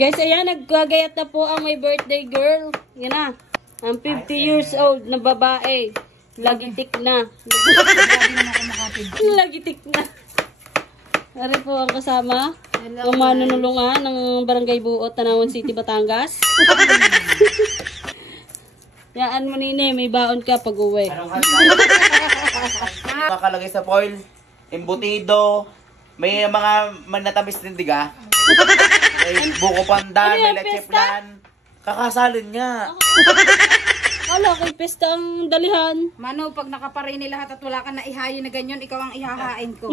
Guys, ayan, nagkagayat na po ang may birthday girl. Yan na. Ang 50 years old na babae. Lagitik na. Lagitik na. Ari po ang kasama. Ang manunulungan ng Barangay Buot, Tanawan City, Batangas. Yaan mo nini, may baon ka pag uwi. Nakalagay sa foil, embutido, may mga manatamis din diga. May buko pandan, may leche flan. Kakasalin niya. Hala, kay pesta ang dalihan. Mano, pag nakaparini lahat at wala ka na ihayin na ganyan, ikaw ang ihahain ko.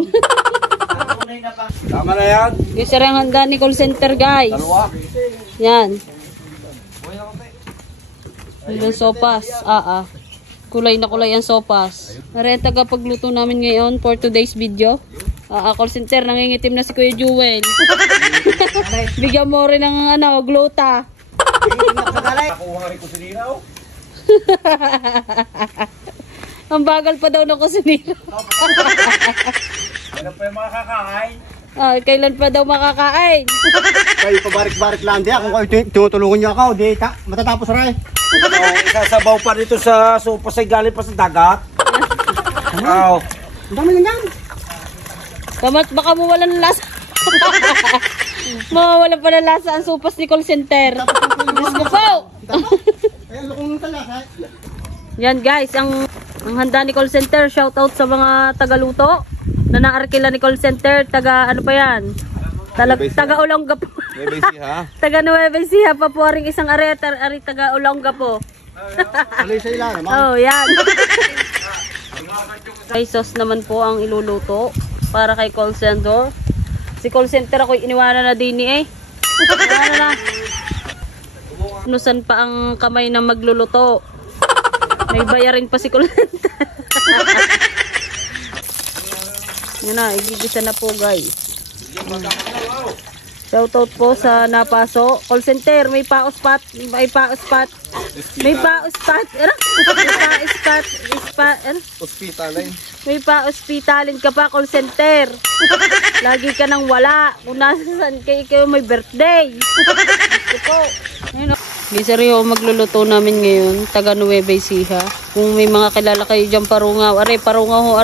Tama na yan. Yung sarang handa ni call center, guys. Dalawa. Yan. Yung sopas. Kulay na kulay ang sopas. Ari ang tagapagluto namin ngayon for today's video. Call center, nangingitim na si Kuya Jewel. Bigyan mo rin ng gluta. Nakuha rin ko siniraw. Ang bagal pa daw ng kusinero. Kailan pa yung mga kakain? Kailan pa daw makakain? Kayo pabarik-barik lang di kung kayo tinutulungan niyo ako, di matatapos rin. Isasabaw pa dito sa sopas ay galing pa sa dagat. Wow. Ang dami na yan. Kamat baka mawalan ng lasa. Mawalan pa ng lasa ang sopas ni call center. Diyos ko po. Yan guys, ang handa ni call center. Shoutout sa mga tagaluto na naarkila ni call center. Taga ano pa yan? Taga Olongga po. Taga Nueva Ecija pa po ring isang ari taga Olongga po. Alay sa ilan naman. Oh, yan. Ay, sauce naman po ang iluluto para kay call center. Si call center ako iniwanan na din Iniwanan na. Nusan pa ang kamay na magluluto. May bayarin pa si call center. Yan na, igigisa na po guys. Shoutout po sa napaso. Call center, may pauspat. May pauspat. May pauspat. Hospitalin. May pa-hospitalin ka pa, call center. Lagi ka nang wala. Kung nasan kayo may birthday. Gusto po. Gisaryo, magluluto namin ngayon. Taga Nueva Ecija. Kung may mga kilala kayo dyan, parungaw. Parungaw ho,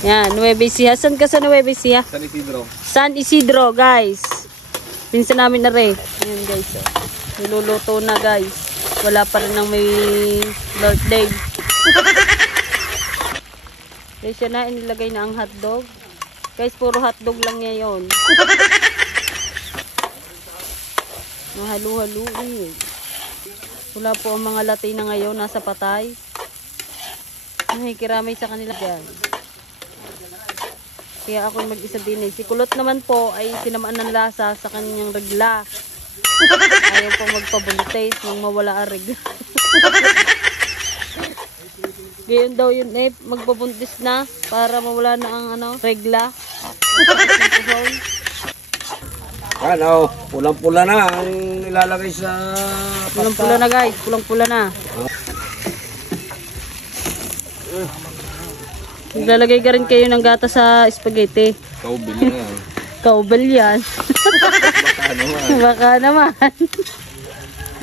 Yan, Nueva Ecija. Saan ka sa Nueva Ecija? San Isidro. San Isidro, guys. Pinsan namin Ayan, guys. Niluluto na, guys. Wala pa rin nang may birthday. Guys, yan na, inilagay na ang hotdog. Guys, puro hotdog lang ngayon. Mahalo-halo. Wala po ang mga Latina ngayon, nasa patay. Nakikiramay sa kanila dyan. Kaya ako mag-isa din Si Kulot naman po ay sinamaan ng lasa sa kanyang regla. Ayaw pong magpabuntis nang mawala ang regla. Ngayon daw yun magpabuntis na para mawala na ang regla. Pulang-pula na ang ilalagay sa Pulang-pula na guys, pulang-pula na. Naglalagay ka rin kayo ng gata sa spaghetti. Kaubel yan. Kaubel yan. Baka naman. Baka naman.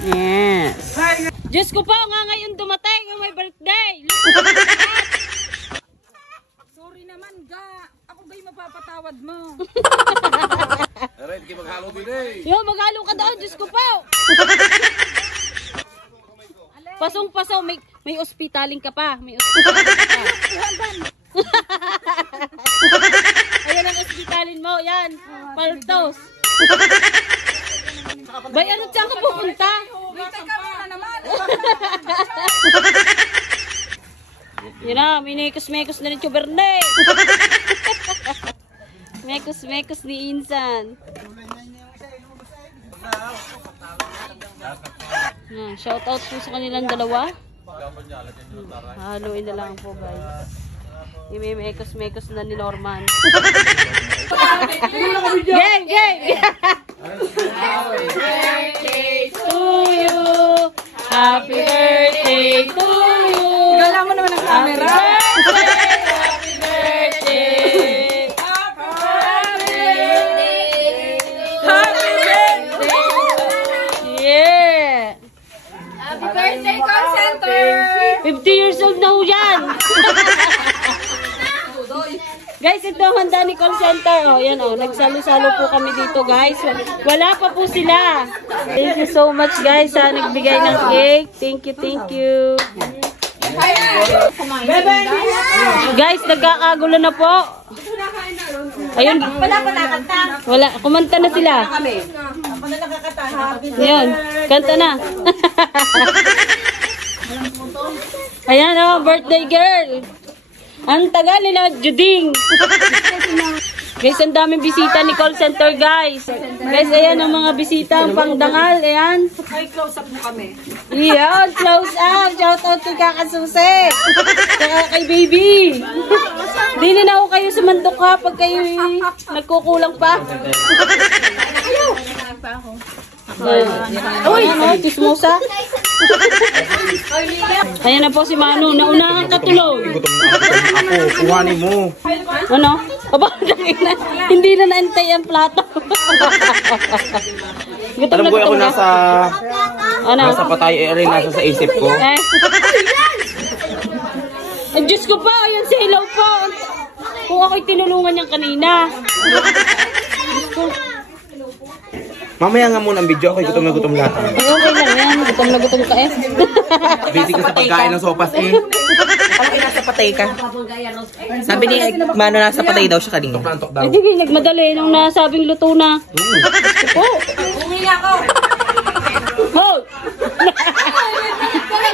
Yes. Diyos ko po nga ngayon dumating ang may birthday. Sorry naman, ga. Ako ba'y mapapatawad mo? Aray, hindi maghalo din Yo, maghalo ka daw, Diyos ko po. Pasong-pasaw, may ospitaling ka pa. May ospitaling ka pa. Ayan ang ospitalin mo, yan. Paltos. Bay, ano saan ka pupunta? Wait, ka muna naman. Yan na, minikos-mekos na ni Chuberne. Mekos-mekos ni Insan. Shoutout po sa kanilang dalawa. Haluin na lang po guys. Imimekos-mekos na ni Norman. Gang! Gang! Happy birthday to you! Happy birthday to you! Gala mo naman ang camera. Happy birthday! Happy birthday! Happy birthday! 50 years old na ho yan. Guys, ito ang handa ni call center. Oh, yan oh. Nagsalo-salo po kami dito, guys. Wala pa po sila. Thank you so much, guys, sa nagbigay ng cake. Thank you. Guys, nagkakagulo na po. Ayun. Wala. Kumanta na sila. Ayun. Kanta na. Ayan oh, birthday girl. Ang tagal nila, Juding. Guys, ang daming bisita ni call center, guys. Guys, ayan ang mga bisita, ang pangdangal. Ayan. Ay, close up mo kami. Iyan, close up. Shout out kay Kakasusi. Saka kay baby. Dili na ako kayo sumandok ha pag kayo nagkukulang pa. Uy, ano, chismosa. Ayan na po si Manu. Naunahan ka tuloy. Gutom na ako. Kuhanin mo. Ano? Aba, hindi na naantay ang plato. Gutom Alam na ko ako gutom na. nasa patay rin nasa sa isip ko. Eh, Diyos ko pa, ayan sa ilaw pa. Kung ako'y tinulungan niya kanina. Diyos ko. Mamaya nga muna ang video ako. Gutom na gutom lahat. Ay, okay lang yan. Gutom na gutom ka eh. Busy ka sa pagkain ng sopas eh. Alam ko nasa patay ka. Sabi ni Mano nasa patay daw siya kanina. Antok daw. Ay, di nagmadali nung nasabing luto na. Oh, Uwi ako. hold!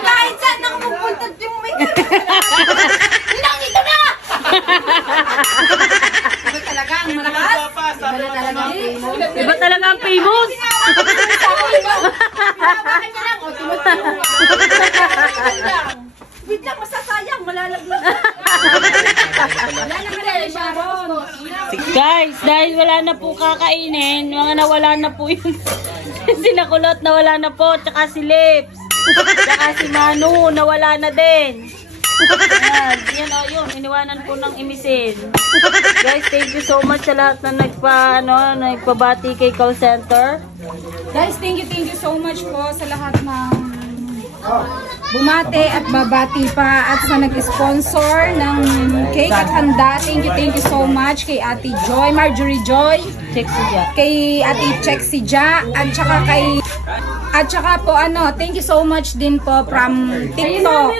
Kahit saan ako pupunta yung may Ilang ito na! Iba talaga ang malakas? Iba talaga ang famous. Bakit na lang? O, tumutulong. Wait lang, masasayang. Malalaglag. Wala naman na siya. Guys, dahil wala na po kakainin, mga nawala na po yung sinakulot, nawala na po, tsaka si Lips, tsaka si Manu, nawala na din. Ayan, yan o, yun, iniwanan po ng imisin. Guys, thank you so much sa lahat na nagpabati kay call center. Guys, thank you so much po sa lahat ng bumate at babati pa at sa nag-sponsor ng cake at handa. Thank you so much kay Ate Joy, Marjorie Joy, Check siya. kay Ate Chexi Ja, at saka po thank you so much din po from TikTok.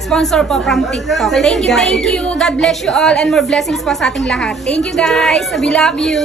Sponsor po from TikTok. Thank you. God bless you all and more blessings po sa ating lahat. Thank you guys. We love you.